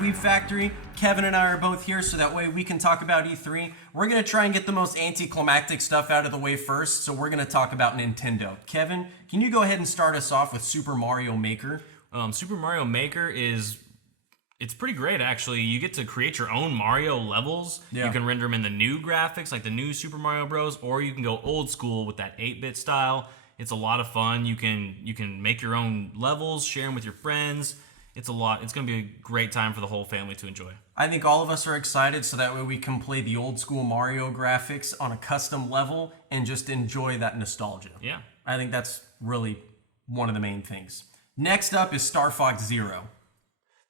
Dweeb Factory. Kevin and I are both here so that way we can talk about E3. We're going to try and get the most anticlimactic stuff out of the way first, so we're going to talk about Nintendo. Kevin, can you go ahead and start us off with Super Mario Maker? Super Mario Maker it's pretty great, actually. You get to create your own Mario levels. Yeah. You can render them in the new graphics, like the new Super Mario Bros., or you can go old school with that 8-bit style. It's a lot of fun. You can make your own levels, share them with your friends. It's going to be a great time for the whole family to enjoy. I think all of us are excited so that way we can play the old school Mario graphics on a custom level and just enjoy that nostalgia. Yeah. I think that's really one of the main things. Next up is Star Fox Zero.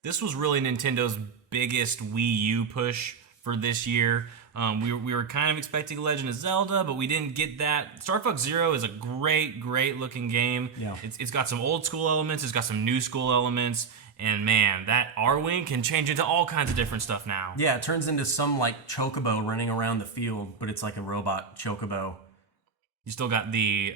This was really Nintendo's biggest Wii U push for this year. We were kind of expecting Legend of Zelda, but we didn't get that. Star Fox Zero is a great looking game. Yeah. It's got some old school elements. It's got some new school elements. And man, that R-Wing can change into all kinds of different stuff now. Yeah, it turns into some like chocobo running around the field, but it's like a robot chocobo. You still got the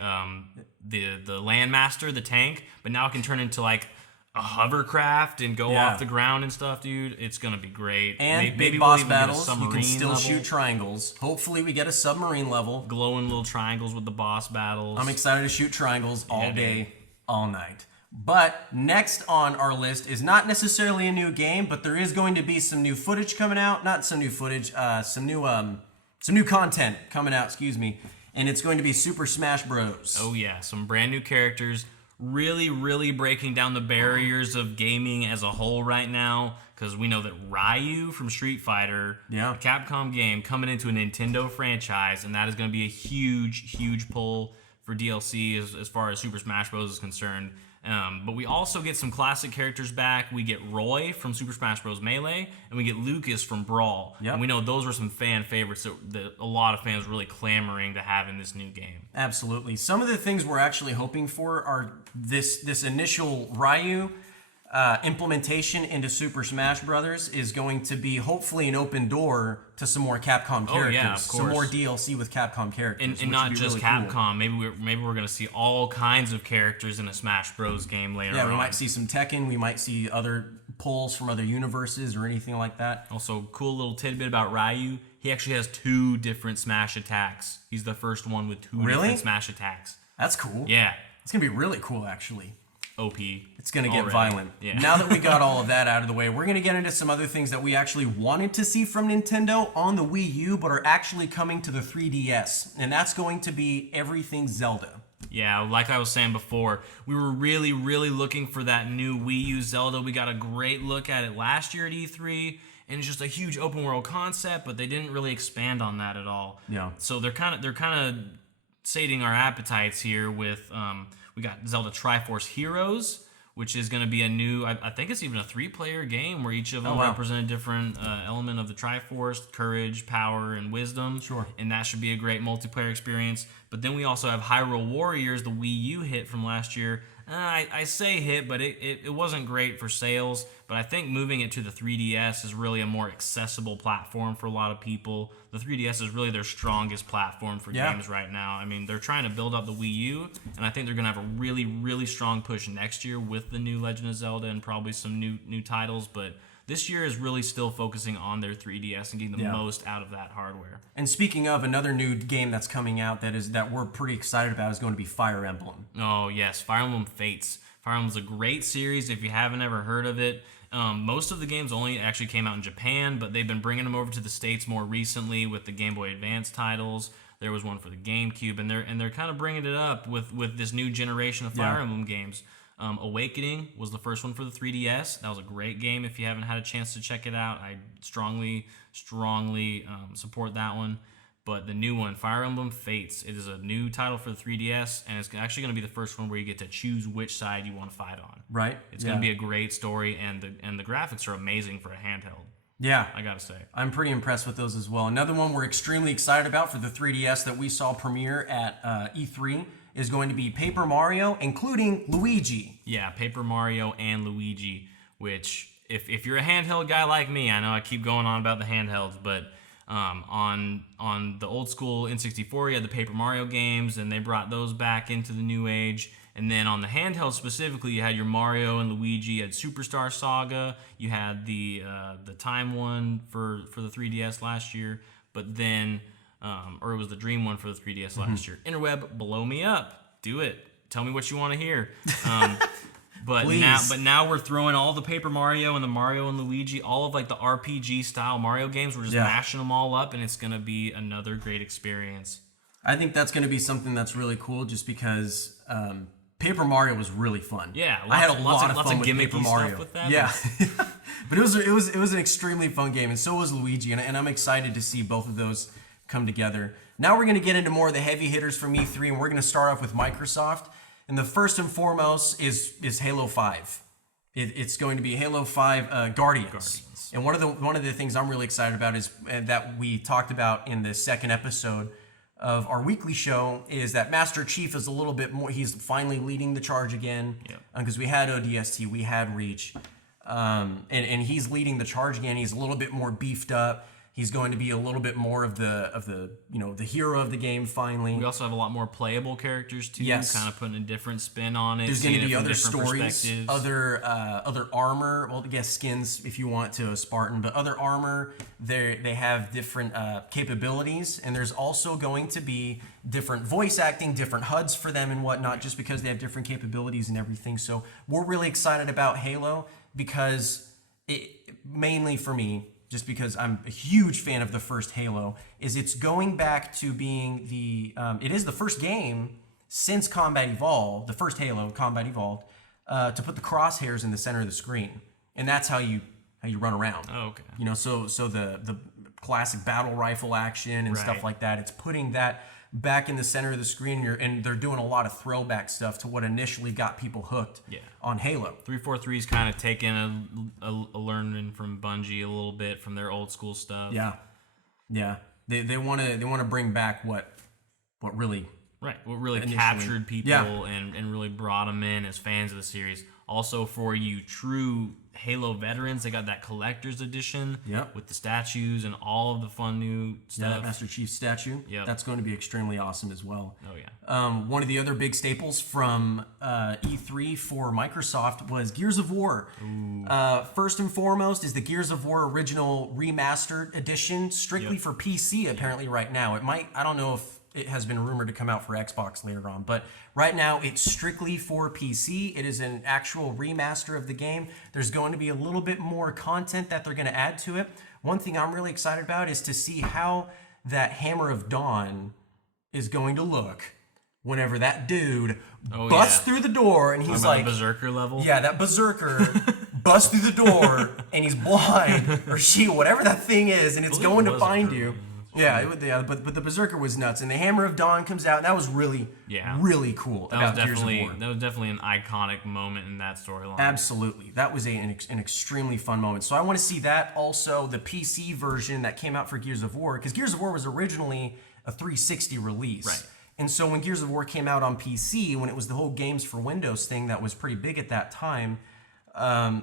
Landmaster, the tank, but now it can turn into like a hovercraft and go off the ground and stuff, dude. It's gonna be great. And maybe big boss we'll battles, get a you can still level. shoot triangles. Hopefully we get a submarine level. Glowing little triangles with the boss battles. I'm excited to shoot triangles all dude. day, all night. But next on our list is not necessarily a new game, but there is going to be some new footage coming out. Not some new footage, some new content coming out, excuse me. And it's going to be Super Smash Bros. Oh yeah, some brand new characters. Really breaking down the barriers of gaming as a whole right now, because we know that Ryu from Street Fighter, a Capcom game, coming into a Nintendo franchise, and that is going to be a huge pull for DLC as far as Super Smash Bros. Is concerned. But we also get some classic characters back. We get Roy from Super Smash Bros. Melee, and we get Lucas from Brawl. Yep. And we know those were some fan favorites that a lot of fans were really clamoring to have in this new game. Absolutely. Some of the things we're actually hoping for are this initial Ryu implementation into Super Smash Brothers is going to be hopefully an open door to some more Capcom characters. Oh, yeah, of some course. more DLC with Capcom characters. And not just really Capcom. Cool. Maybe we're going to see all kinds of characters in a Smash Bros. Game later on. Yeah, we might see some Tekken. We might see other pulls from other universes or anything like that. Also, cool little tidbit about Ryu. He actually has 2 different Smash attacks. He's the first one with 2 different Smash attacks. That's cool. Yeah. It's going to be really cool, actually. OP. It's going to get violent. Yeah. Now that we got all of that out of the way, we're going to get into some other things that we actually wanted to see from Nintendo on the Wii U, but are actually coming to the 3DS. And that's going to be everything Zelda. Yeah, like I was saying before, we were really looking for that new Wii U Zelda. We got a great look at it last year at E3, and it's just a huge open world concept, but they didn't really expand on that at all. Yeah. So they're kind of sating our appetites here with we got Zelda Triforce Heroes, which is going to be a new, I think it's even a 3-player game where each of them represent a different element of the Triforce: courage, power, and wisdom. Sure. And that should be a great multiplayer experience. But then we also have Hyrule Warriors, the Wii U hit from last year. I say hit, but it wasn't great for sales. But I think moving it to the 3DS is really a more accessible platform for a lot of people. The 3DS is really their strongest platform for games right now. I mean, they're trying to build up the Wii U, and I think they're going to have a really strong push next year with the new Legend of Zelda and probably some new titles. But this year is really still focusing on their 3DS and getting the most out of that hardware. And speaking of, another new game that's coming out that we're pretty excited about is going to be Fire Emblem. Oh, yes. Fire Emblem Fates. Fire Emblem's a great series if you haven't ever heard of it. Most of the games only actually came out in Japan, but they've been bringing them over to the States more recently with the Game Boy Advance titles. There was one for the GameCube, and they're kind of bringing it up with this new generation of Fire Emblem games. Awakening was the first one for the 3DS. That was a great game. If you haven't had a chance to check it out, I strongly support that one. But the new one, Fire Emblem Fates, it is a new title for the 3DS, and it's actually going to be the first one where you get to choose which side you want to fight on. Right. It's going to be a great story, and the graphics are amazing for a handheld. Yeah. I gotta say. I'm pretty impressed with those as well. Another one we're extremely excited about for the 3DS that we saw premiere at E3 is going to be Paper Mario, including Luigi. Yeah, Paper Mario and Luigi, which, if you're a handheld guy like me, I know I keep going on about the handhelds, but on the old school N64, you had the Paper Mario games, and they brought those back into the new age. And then on the handheld specifically, you had your Mario and Luigi, you had Superstar Saga, you had the Time one for the 3DS last year, but then, or it was the Dream one for the 3DS last year. Interweb, blow me up. Do it. Tell me what you want to hear. But now we're throwing all the Paper Mario and the Mario and Luigi, all of like the RPG style Mario games. We're just mashing them all up, and it's gonna be another great experience. I think that's gonna be something that's really cool, just because Paper Mario was really fun. Yeah, I had a lot of fun with gimmicky Paper Mario. stuff with that. Yeah, but it was an extremely fun game, and so was Luigi, and I'm excited to see both of those come together. Now we're gonna get into more of the heavy hitters from E3, and we're gonna start off with Microsoft. And the first and foremost is Halo 5. It's going to be Halo 5 Guardians. And one of the things I'm really excited about is that we talked about in the second episode of our weekly show is that Master Chief is a little bit more. He's finally leading the charge again. Because we had ODST, we had Reach, and he's leading the charge again. He's a little bit more beefed up. He's going to be a little bit more of the the hero of the game finally. We also have a lot more playable characters too. Yes. Kind of putting a different spin on it. There's going to be other stories, other armor. Well, I guess skins if you want to a Spartan, but other armor. They have different capabilities, and there's also going to be different voice acting, different HUDs for them and whatnot, just because they have different capabilities and everything. So we're really excited about Halo because mainly for me, just because I'm a huge fan of the first Halo, is it's going back to being it is the first game since Combat Evolved, the first Halo, Combat Evolved, to put the crosshairs in the center of the screen, and that's how you run around. Oh, okay. So the classic battle rifle action and stuff like that. It's putting that back in the center of the screen, and they're doing a lot of throwback stuff to what initially got people hooked on Halo. 343 is kind of taking a learning from Bungie a little bit from their old school stuff. Yeah. They want to bring back what really what really captured people and really brought them in as fans of the series. Also, for you true Halo veterans, they got that collector's edition with the statues and all of the fun new stuff. Yeah, that Master Chief statue. Yep. That's going to be extremely awesome as well. Oh, yeah. One of the other big staples from E3 for Microsoft was Gears of War. First and foremost is the Gears of War original remastered edition, strictly for PC apparently right now. I don't know if it has been rumored to come out for Xbox later on, but right now it's strictly for PC. It is an actual remaster of the game. There's going to be a little bit more content that they're going to add to it. One thing I'm really excited about is to see how that Hammer of Dawn is going to look whenever that dude busts through the door and he's like... Berserker level? Yeah, that Berserker busts through the door and he's blind, or she, whatever that thing is, and it's going to find you. But the Berserker was nuts, and the Hammer of Dawn comes out, and that was really cool. That was definitely an iconic moment in that storyline. Absolutely, that was an extremely fun moment. So I want to see that. Also, the PC version that came out for Gears of War, because Gears of War was originally a 360 release, right? And so when Gears of War came out on PC, when it was the whole games for Windows thing that was pretty big at that time,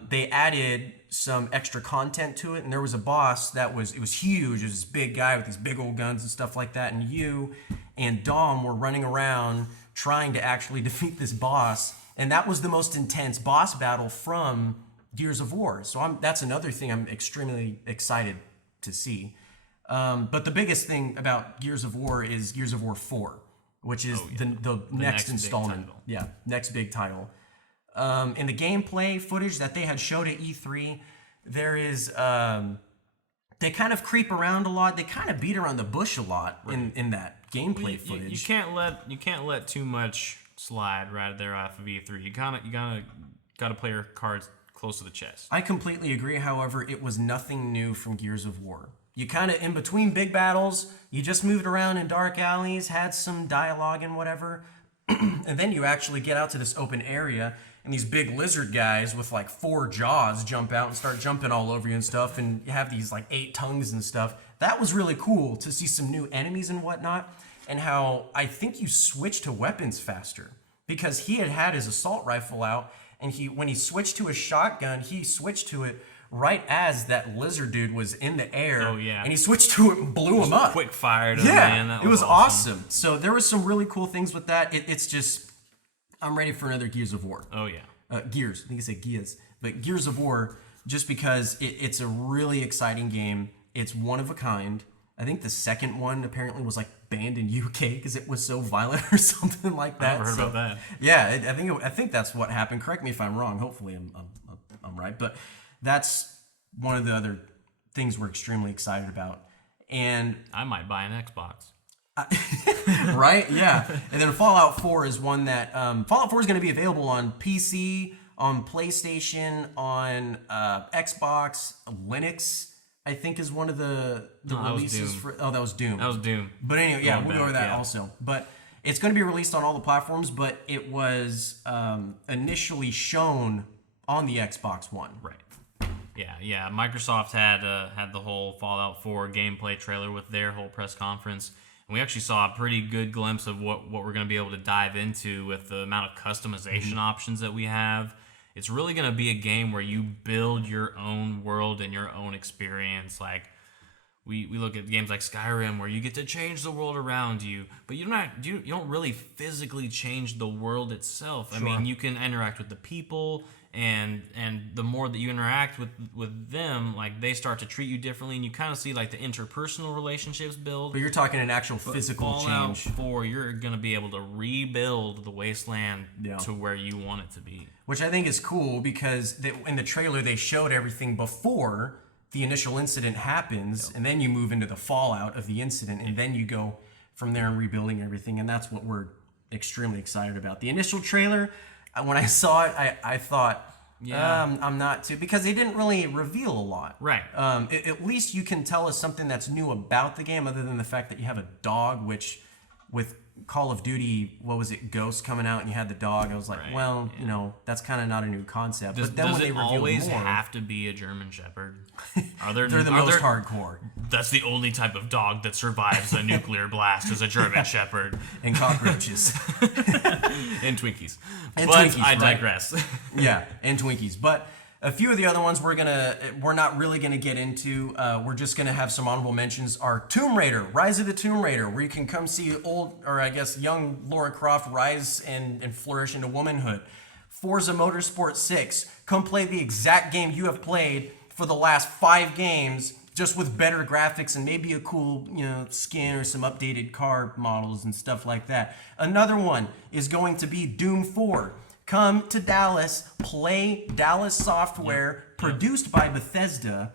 they added some extra content to it, and there was a boss it was huge. It was this big guy with these big old guns and stuff like that, and you and Dom were running around trying to actually defeat this boss, and that was the most intense boss battle from Gears of War. So that's another thing I'm extremely excited to see. But the biggest thing about Gears of War is Gears of War 4, which is the next installment. Next big title. In the gameplay footage that they had showed at E3, there is they kind of creep around a lot. They kind of beat around the bush a lot in that gameplay footage. You can't let too much slide right there off of E3. You gotta play your cards close to the chest. I completely agree. However, it was nothing new from Gears of War. You kind of, in between big battles, you just moved around in dark alleys, had some dialogue and whatever, and then you actually get out to this open area, and these big lizard guys with like 4 jaws jump out and start jumping all over you and stuff, and you have these like 8 tongues and stuff. That was really cool to see some new enemies and whatnot, and how I think you switch to weapons faster, because he had his assault rifle out, and when he switched to a shotgun, he switched to it right as that lizard dude was in the air. Oh, yeah. And he switched to it and blew him up. Quick fired him, yeah, man. That it was awesome. So there was some really cool things with that. It's just, I'm ready for another Gears of War. Oh, yeah. Gears. I think I said Gears. But Gears of War, just because it's a really exciting game. It's one of a kind. I think the second one apparently was like banned in UK because it was so violent or something like that. I never heard about that. Yeah, I think that's what happened. Correct me if I'm wrong. Hopefully I'm right. But that's one of the other things we're extremely excited about. And I might buy an Xbox. right? Yeah. And then Fallout 4 is one that Fallout 4 is going to be available on PC, on PlayStation, on Xbox, Linux. I think is one of the releases for. Oh, that was Doom. That was Doom. But anyway, yeah, we'll go over that yeah. also. But it's going to be released on all the platforms. But it was initially shown on the Xbox One. Right. Yeah. Microsoft had the whole Fallout 4 gameplay trailer with their whole press conference. And we actually saw a pretty good glimpse of what we're going to be able to dive into with the amount of customization options that we have. It's really going to be a game where you build your own world and your own experience. Like, we look at games like Skyrim where you get to change the world around you, but you don't really physically change the world itself. Sure. I mean, you can interact with the people, and the more that you interact with them, like, they start to treat you differently, and you kind of see like the interpersonal relationships build. But you're talking an actual physical Fallout change. 4, you're going to be able to rebuild the wasteland Yeah. to where you want it to be. Which I think is cool because in the trailer they showed everything before the initial incident happens, and then you move into the fallout of the incident, and then you go from there and rebuilding everything, and that's what we're extremely excited about. The initial trailer, when I saw it, I thought, I'm not too, because they didn't really reveal a lot. Right. At least you can tell us something that's new about the game, other than the fact that you have a dog, which with Call of Duty, what was it, Ghost coming out and you had the dog, I was like, that's kind of not a new concept. But then Does when they it revealed always more, have to be a German Shepherd? they're the most hardcore. That's the only type of dog that survives a nuclear blast is a German Shepherd. And cockroaches. And Twinkies. And but Twinkies, I right? digress. Yeah, and Twinkies. But a few of the other ones we're not really gonna get into. We're just gonna have some honorable mentions. Are Tomb Raider, Rise of the Tomb Raider, where you can come see young Lara Croft rise and flourish into womanhood. Forza Motorsport 6, come play the exact game you have played for the last 5 games, just with better graphics and maybe a cool, skin or some updated car models and stuff like that. Another one is going to be Doom 4. Come to Dallas, play Dallas Software, produced by Bethesda.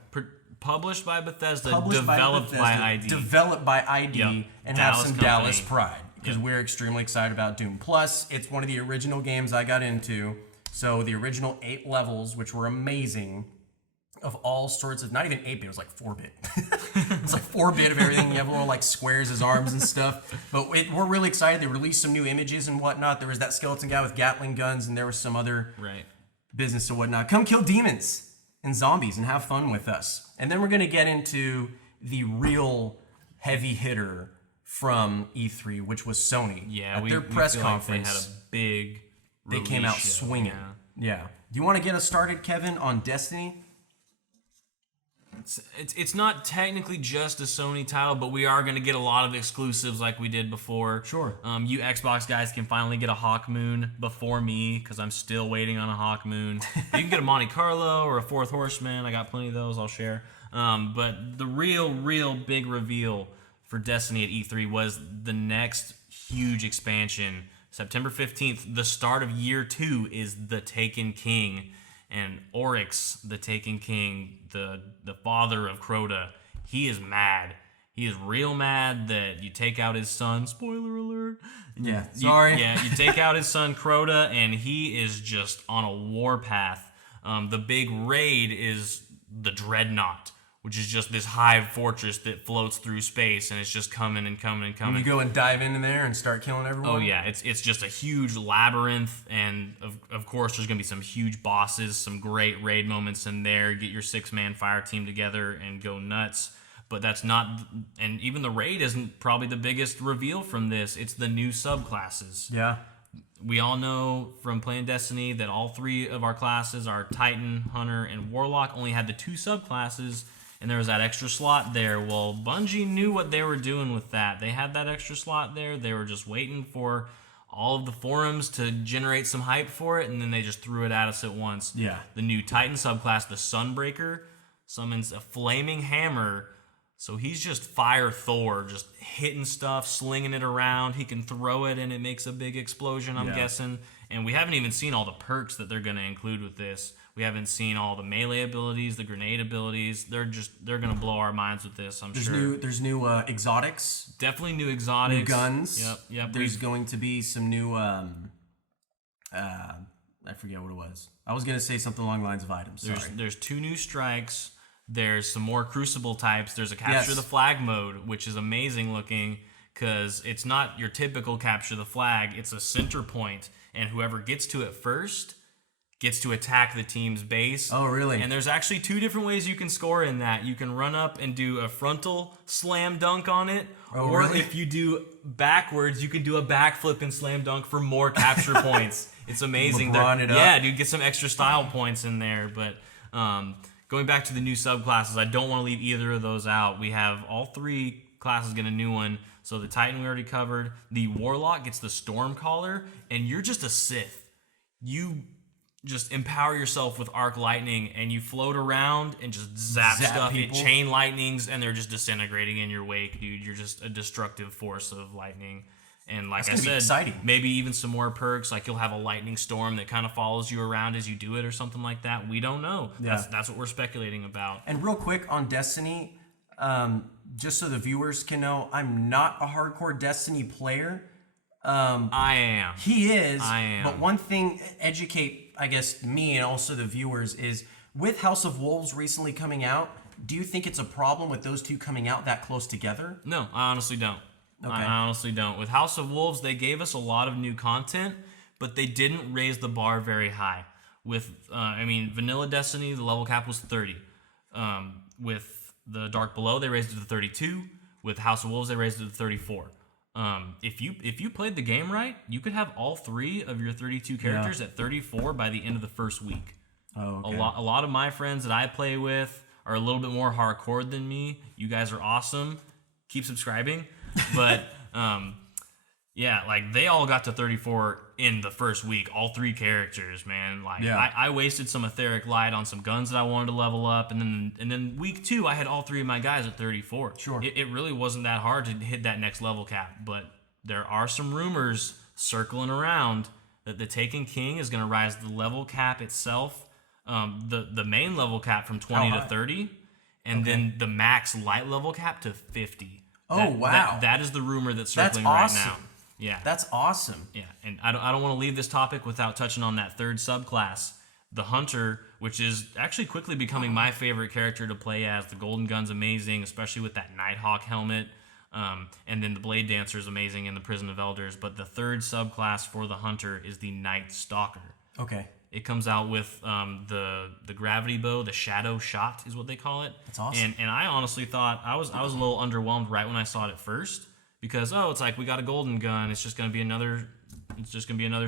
Published by Bethesda, Developed by ID, Yep. and Dallas have some company. Dallas pride, because we're extremely excited about Doom. Plus, it's one of the original games I got into, so the original 8 levels, which were amazing, of all sorts of, not even 8-bit, it was like 4-bit. It was like 4-bit of everything. You have little like squares as arms and stuff. But we're really excited. They released some new images and whatnot. There was that skeleton guy with Gatling guns, and there was some other business and whatnot. Come kill demons and zombies and have fun with us. And then we're going to get into the real heavy hitter from E3, which was Sony. Yeah, at their press feel conference, like they had a big they came out release show. swinging. Yeah. Do you want to get us started, Kevin, on Destiny? It's not technically just a Sony title, but we are going to get a lot of exclusives like we did before. Sure. You Xbox guys can finally get a Hawk Moon before me, because I'm still waiting on a Hawk Moon. You can get a Monte Carlo or a Fourth Horseman. I got plenty of those I'll share. But the real big reveal for Destiny at E3 was the next huge expansion. September 15th, the start of year 2, is the Taken King. And Oryx, the Taken King, the father of Crota, he is mad. He is real mad that you take out his son. Spoiler alert. Yeah, sorry. You take out his son Crota, and he is just on a warpath. The big raid is the Dreadnought, which is just this hive fortress that floats through space, and it's just coming and coming and coming. You go and dive in there and start killing everyone? Oh yeah, it's just a huge labyrinth, and of course there's going to be some huge bosses, some great raid moments in there. Get your 6-man fire team together and go nuts. But that's not, and even the raid isn't probably the biggest reveal from this. It's the new subclasses. Yeah. We all know from playing Destiny that all 3 of our classes, our Titan, Hunter, and Warlock, only had the 2 subclasses. And there was that extra slot there. Well, Bungie knew what they were doing with that. They had that extra slot there. They were just waiting for all of the forums to generate some hype for it, and then they just threw it at us at once. Yeah. The new Titan subclass, the Sunbreaker, summons a flaming hammer. So he's just Fire Thor, just hitting stuff, slinging it around. He can throw it and it makes a big explosion, I'm guessing. And we haven't even seen all the perks that they're going to include with this. We haven't seen all the melee abilities, the grenade abilities. They're going to blow our minds with this, I'm sure. There's new exotics. Definitely new exotics. New guns. Yep. There's going to be some new, I forget what it was. I was going to say something along the lines of items. Sorry. There's 2 new strikes. There's some more Crucible types. There's a Capture the Flag mode, which is amazing looking because it's not your typical Capture the Flag. It's a center point, and whoever gets to it first gets to attack the team's base. Oh, really? And there's actually 2 different ways you can score in that. You can run up and do a frontal slam dunk on it, or really? if you do backwards, you can do a backflip and slam dunk for more capture points. It's amazing. LeBron it up. Yeah, dude, get some extra style points in there. But going back to the new subclasses, I don't want to leave either of those out. We have all 3 classes get a new one. So the Titan we already covered. The Warlock gets the Stormcaller, and you're just a Sith. You just empower yourself with arc lightning and you float around and just zap stuff. people. It chain lightnings and they're just disintegrating in your wake, dude. You're just a destructive force of lightning. And like I said, maybe even some more perks, like you'll have a lightning storm that kind of follows you around as you do it or something like that. We don't know. Yeah. That's what we're speculating about. And real quick on Destiny, just so the viewers can know, I'm not a hardcore Destiny player. I am. He is. I am. But one thing, educate, I guess, me and also the viewers is, with House of Wolves recently coming out, do you think it's a problem with those 2 coming out that close together? No, I honestly don't. Okay. I honestly don't. With House of Wolves, they gave us a lot of new content, but they didn't raise the bar very high. With, Vanilla Destiny, the level cap was 30. With the Dark Below, they raised it to 32. With House of Wolves, they raised it to 34. If you played the game right, you could have all 3 of your 32 characters at 34 by the end of the first week. Oh, okay. A lot of my friends that I play with are a little bit more hardcore than me. You guys are awesome. Keep subscribing. But like they all got to 34 in the first week. All 3 characters, man. I wasted some etheric light on some guns that I wanted to level up, and then week 2 I had all 3 of my guys at 34. Sure. It really wasn't that hard to hit that next level cap, but there are some rumors circling around that the Taken King is going to rise the level cap itself, the main level cap from 20 to 30, and then the max light level cap to 50. Wow. That is the rumor that's circling right now. Yeah. That's awesome. Yeah, and I don't want to leave this topic without touching on that 3rd subclass, the Hunter, which is actually quickly becoming my favorite character to play as. The Golden Gun's amazing, especially with that Nighthawk helmet. And then the Blade Dancer is amazing in the Prison of Elders. But the 3rd subclass for the Hunter is the Night Stalker. Okay. It comes out with the gravity bow, the shadow shot is what they call it. That's awesome. And I honestly thought I was a little underwhelmed right when I saw it at first because it's like we got a golden gun. It's just gonna be another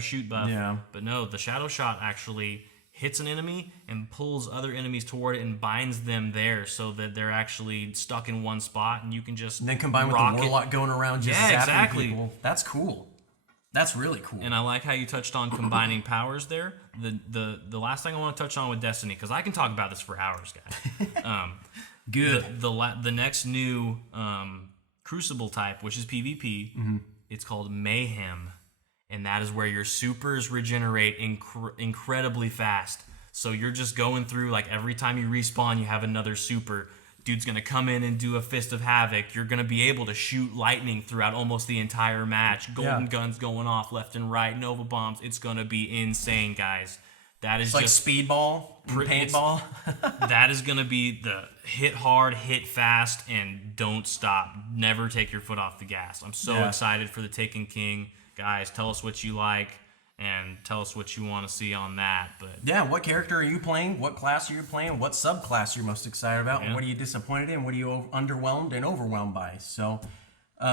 shoot buff. Yeah. But no, the shadow shot actually hits an enemy and pulls other enemies toward it and binds them there so that they're actually stuck in one spot and you can just and then combined with the Warlock going around just zapping people. That's cool. That's really cool. And I like how you touched on combining powers there. The last thing I want to touch on with Destiny, because I can talk about this for hours, guys. Good. The next new Crucible type, which is PvP, it's called Mayhem. And that is where your supers regenerate incredibly fast. So you're just going through, like every time you respawn, you have another super. Dude's going to come in and do a Fist of Havoc. You're going to be able to shoot lightning throughout almost the entire match. Golden guns going off left and right. Nova bombs. It's going to be insane, guys. That is it's just like speedball, paintball. That is going to be the hit hard, hit fast, and don't stop. Never take your foot off the gas. I'm so excited for the Taken King. Guys, tell us what you like and tell us what you want to see on that. But yeah, what character are you playing? What class are you playing? What subclass you're most excited about? And what are you disappointed in? What are you underwhelmed and overwhelmed by? So,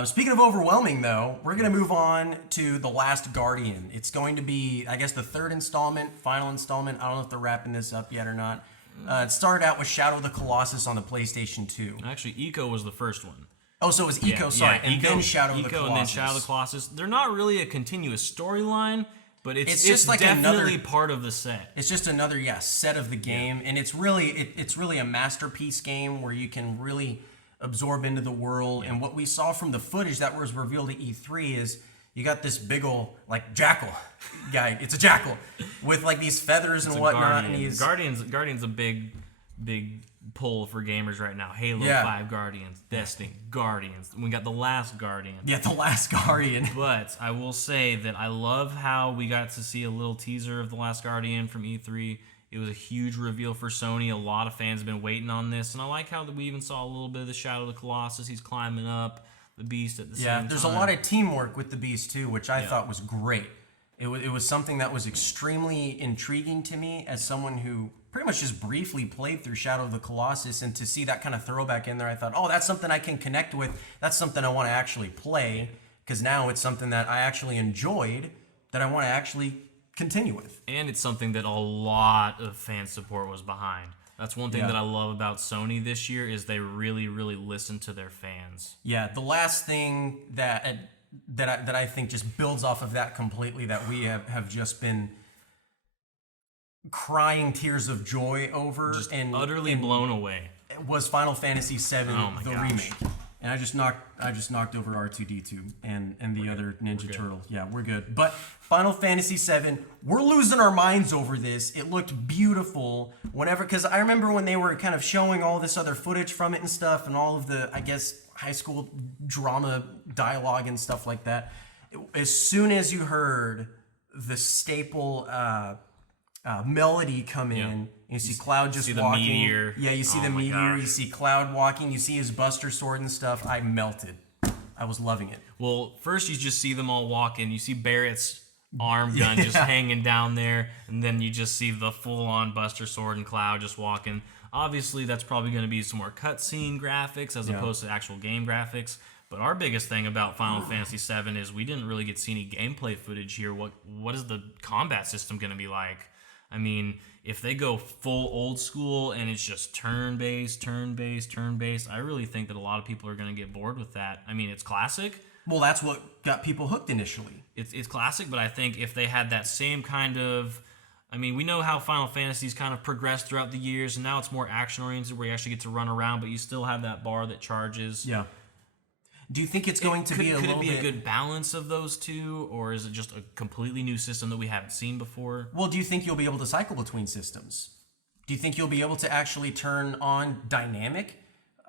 speaking of overwhelming, though, we're going to move on to The Last Guardian. It's going to be, I guess, the 3rd installment, final installment. I don't know if they're wrapping this up yet or not. It started out with Shadow of the Colossus on the PlayStation 2. actually, Eco was the first one. Oh, so it was Eco, sorry, and then Shadow of the Colossus. And then Shadow of the Colossus. They're not really a continuous storyline, but it's just like definitely part of the set. It's just another set of the game, and it's really a masterpiece game where you can really absorb into the world. And what we saw from the footage that was revealed at E3 is you got this big ol' like jackal guy. It's a jackal with like these feathers and whatnot. Guardian. And he's Guardian's a big pull for gamers right now. Halo 5 Guardians, Destiny Guardians. We got the last Guardian. Yeah, the last Guardian. But I will say that I love how we got to see a little teaser of the last Guardian from E3. It was a huge reveal for Sony. A lot of fans have been waiting on this, and I like how we even saw a little bit of the Shadow of the Colossus. He's climbing up the beast at the same time. Yeah, there's a lot of teamwork with the beast too, which I thought was great. It was something that was extremely intriguing to me as someone who pretty much just briefly played through Shadow of the Colossus, and to see that kind of throwback in there, I thought, oh, that's something I can connect with. That's something I want to actually play, because now it's something that I actually enjoyed that I want to actually continue with. And it's something that a lot of fan support was behind. That's one thing that I love about Sony this year is they really, really listen to their fans. Yeah, the last thing that I think just builds off of that completely, that we have just been crying tears of joy over, just utterly blown away, was Final Fantasy VII, the gosh. remake. And I just knocked over R2D2 and the other Ninja Turtle. Yeah, we're good. But Final Fantasy VII, we're losing our minds over this. It looked beautiful because I remember when they were kind of showing all this other footage from it and stuff, and all of the, I guess, high school drama dialogue and stuff like that. As soon as you heard the staple melody come in, you see Cloud just walking. The meteor. Yeah, you see the meteor. Gosh. You see Cloud walking. You see his Buster Sword and stuff. I melted. I was loving it. Well, first you just see them all walking. You see Barrett's arm gun just hanging down there, and then you just see the full-on Buster Sword and Cloud just walking. Obviously, that's probably going to be some more cutscene graphics as opposed to actual game graphics. But our biggest thing about Final Fantasy VII is we didn't really get to see any gameplay footage here. What is the combat system going to be like? I mean, if they go full old school and it's just turn-based, I really think that a lot of people are going to get bored with that. I mean, it's classic. Well, that's what got people hooked initially. It's classic, but I think if they had that same kind of... I mean, we know how Final Fantasy's kind of progressed throughout the years, and now it's more action-oriented where you actually get to run around, but you still have that bar that charges. Yeah. Do you think it's going to be a little bit... Could it be a good balance of those two, or is it just a completely new system that we haven't seen before? Well, do you think you'll be able to cycle between systems? Do you think you'll be able to actually turn on dynamic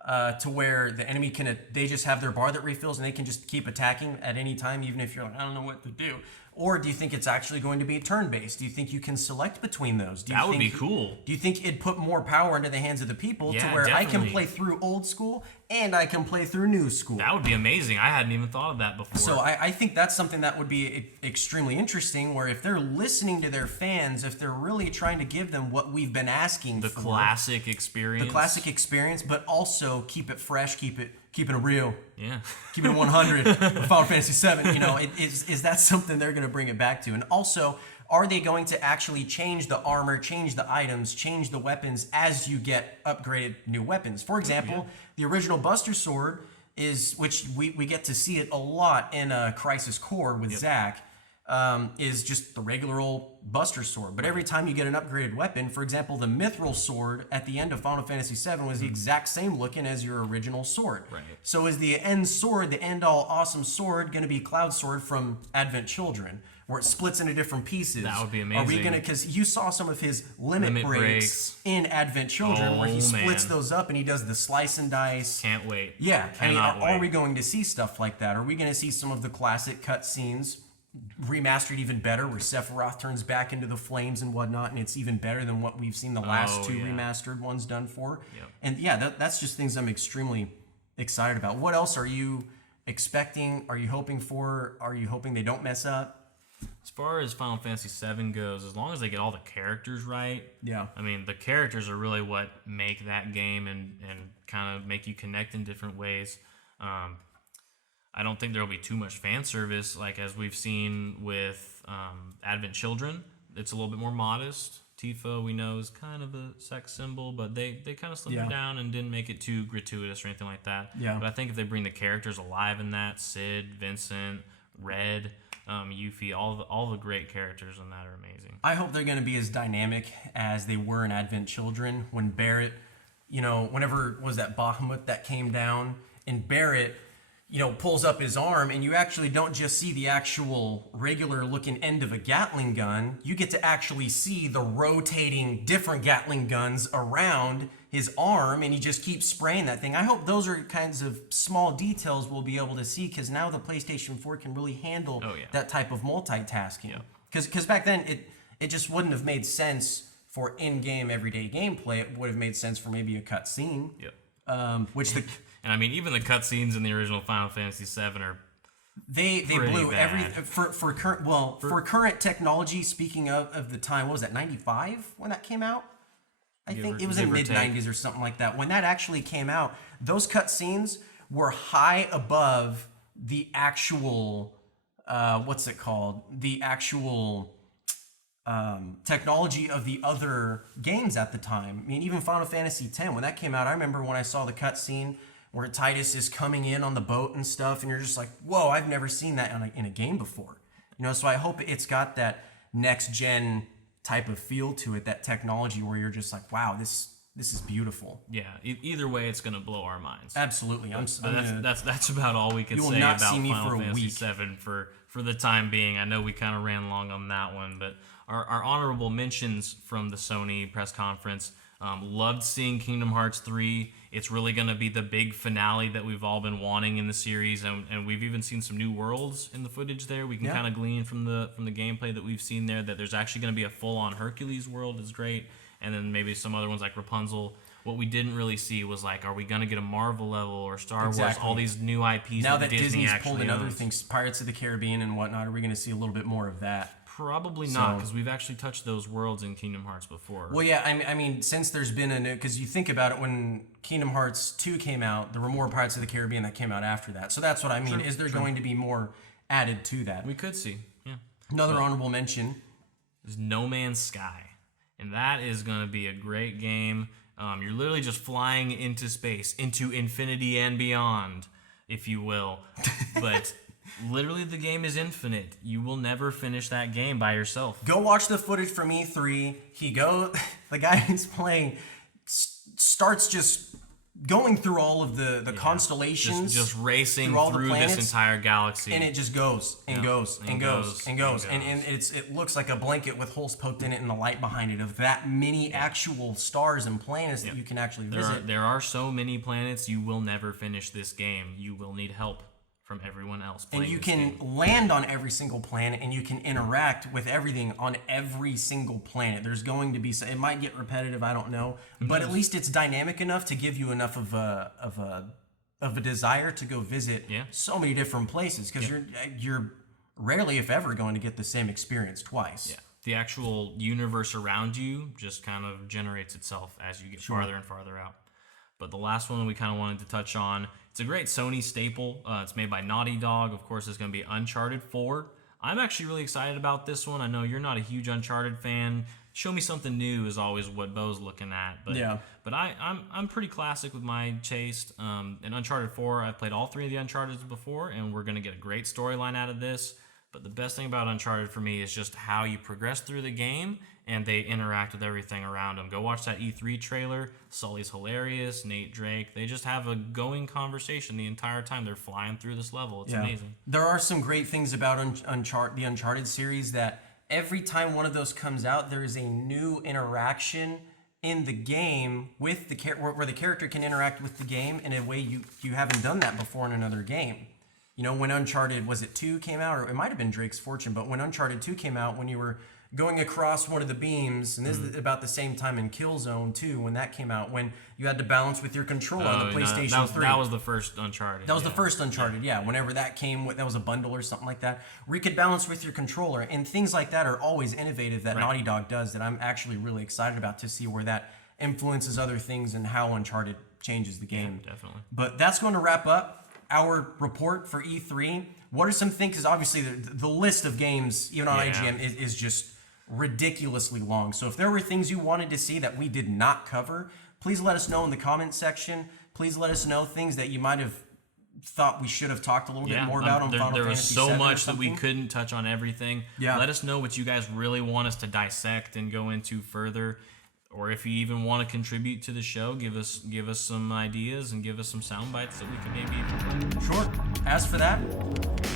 to where the enemy they just have their bar that refills and they can just keep attacking at any time, even if you're like, I don't know what to do? Or do you think it's actually going to be turn-based? Do you think you can select between those? That would be cool. Do you think it'd put more power into the hands of the people to where I can play through old school and I can play through new school? That would be amazing. I hadn't even thought of that before. So I think that's something that would be extremely interesting, where if they're listening to their fans, if they're really trying to give them what we've been asking for. The classic experience, but also keep it fresh, keep it real. Yeah. Keep it 100 with Final Fantasy VII. You know, is that something they're going to bring it back to? And also, are they going to actually change the armor, change the items, change the weapons as you get upgraded new weapons? For example, the original Buster Sword which we get to see it a lot in Crisis Core with Zack, is just the regular old Buster Sword. But every time you get an upgraded weapon, for example, the Mithril Sword at the end of Final Fantasy VII was the exact same looking as your original sword. Right. So is the end sword, the end-all awesome sword, going to be Cloud Sword from Advent Children, where it splits into different pieces? That would be amazing. Are we going to, because you saw some of his limit breaks in Advent Children, where he splits those up and he does the slice and dice. Can't wait. Yeah. Are we going to see stuff like that? Are we going to see some of the classic cutscenes remastered even better, where Sephiroth turns back into the flames and whatnot, and it's even better than what we've seen the last two remastered ones done for? Yep. And that's just things I'm extremely excited about. What else are you expecting? Are you hoping for? Are you hoping they don't mess up? As far as Final Fantasy VII goes, as long as they get all the characters right, I mean, the characters are really what make that game and kind of make you connect in different ways. I don't think there'll be too much fan service, like as we've seen with Advent Children. It's a little bit more modest. Tifa, we know, is kind of a sex symbol, but they kind of slimmed it down and didn't make it too gratuitous or anything like that. Yeah. But I think if they bring the characters alive in that, Sid, Vincent, Red, Yuffie, all the great characters in that are amazing. I hope they're going to be as dynamic as they were in Advent Children when Barrett, whenever was that Bahamut that came down, and Barrett, pulls up his arm, and you actually don't just see the actual regular looking end of a Gatling gun. You get to actually see the rotating different Gatling guns around his arm, and he just keeps spraying that thing. I hope those are kinds of small details we'll be able to see, because now the PlayStation 4 can really handle that type of multitasking. Because back then, it just wouldn't have made sense for in-game everyday gameplay. It would have made sense for maybe a cutscene. And I mean, even the cutscenes in the original Final Fantasy VII are they blew everything for current technology. Speaking of the time, what was that, 95 when that came out? I think it was in mid 90s or something like that. When that actually came out, those cutscenes were high above the actual what's it called? The actual technology of the other games at the time. I mean, even Final Fantasy X, when that came out, I remember when I saw the cutscene where Titus is coming in on the boat and stuff, and you're just like, whoa, I've never seen that in a game before. So I hope it's got that next gen type of feel to it, that technology where you're just like, wow, this is beautiful. Yeah, either way, it's gonna blow our minds. Absolutely. That's about all we can say about Final Fantasy VII for the time being. I know we kind of ran long on that one, but our honorable mentions from the Sony press conference. Loved seeing Kingdom Hearts 3. It's really going to be the big finale that we've all been wanting in the series, and we've even seen some new worlds in the footage there. We can kind of glean from the gameplay that we've seen there that there's actually going to be a full-on Hercules world is great, and then maybe some other ones like Rapunzel. What we didn't really see was like, are we going to get a Marvel level or Star Wars, all these new IPs now that Disney's actually pulled in other things, Pirates of the Caribbean and whatnot, are we going to see a little bit more of that? Probably not, because we've actually touched those worlds in Kingdom Hearts before. Well, yeah, I mean, since there's been a new, because you think about it, when Kingdom Hearts 2 came out, there were more Pirates of the Caribbean that came out after that. So that's what I mean. Is there going to be more added to that? We could see, yeah. Another honorable mention is No Man's Sky, and that is going to be a great game. You're literally just flying into space, into infinity and beyond, if you will. But literally, the game is infinite. You will never finish that game by yourself. Go watch the footage from E3. The guy who's playing starts just going through all of the constellations, just racing through this entire galaxy, and it just goes and goes and goes and goes, and it looks like a blanket with holes poked in it and the light behind it of that many actual stars and planets that you can actually visit. There are so many planets. You will never finish this game. You will need help from everyone else playing and you this can game. Land on every single planet, and you can interact with everything on every single planet. There's going to be, it might get repetitive, I don't know, but at least it's dynamic enough to give you enough of a desire to go visit so many different places, because you're rarely, if ever, going to get the same experience twice. Yeah. The actual universe around you just kind of generates itself as you get farther and farther out. But the last one we kind of wanted to touch on, it's a great Sony staple. It's made by Naughty Dog. Of course, it's going to be Uncharted 4. I'm actually really excited about this one. I know you're not a huge Uncharted fan. Show me something new is always what Bo's looking at. But I'm pretty classic with my taste. In Uncharted 4, I've played all 3 of the Uncharted before, and we're going to get a great storyline out of this. But the best thing about Uncharted for me is just how you progress through the game and they interact with everything around them. Go watch that E3 trailer. Sully's hilarious. Nate Drake. They just have a going conversation the entire time they're flying through this level. It's amazing. There are some great things about the Uncharted series, that every time one of those comes out, there is a new interaction in the game with the where the character can interact with the game in a way you haven't done that before in another game. When Uncharted, was it 2 came out, or it might have been Drake's Fortune, but when Uncharted 2 came out, when you were going across one of the beams, and this is about the same time in Killzone 2, when that came out, when you had to balance with your controller on the PlayStation 3. That was the first Uncharted. That was the first Uncharted, Whenever that came, that was a bundle or something like that, where you could balance with your controller, and things like that are always innovative that Naughty Dog does, that I'm actually really excited about to see where that influences other things and how Uncharted changes the game. Yeah, definitely. But that's going to wrap up our report for E3. What are some things? Because obviously the list of games, even on IGN, is just ridiculously long. So if there were things you wanted to see that we did not cover, please let us know in the comment section. Please let us know things that you might have thought we should have talked a little bit more about on Final there was Fantasy so VII much or that we something. couldn't touch on everything. Yeah. Let us know what you guys really want us to dissect and go into further, or if you even want to contribute to the show, give us some ideas and give us some sound bites that we can maybe even play. Sure. As for that,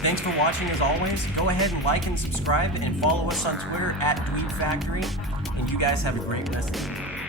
thanks for watching as always. Go ahead and like and subscribe and follow us on Twitter at Dweeb Factory. And you guys have a great rest of the day.